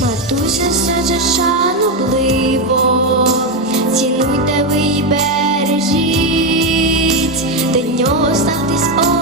Матуся саджа шанобливо, цінуйте ви й бережіть, до нього ставтесь.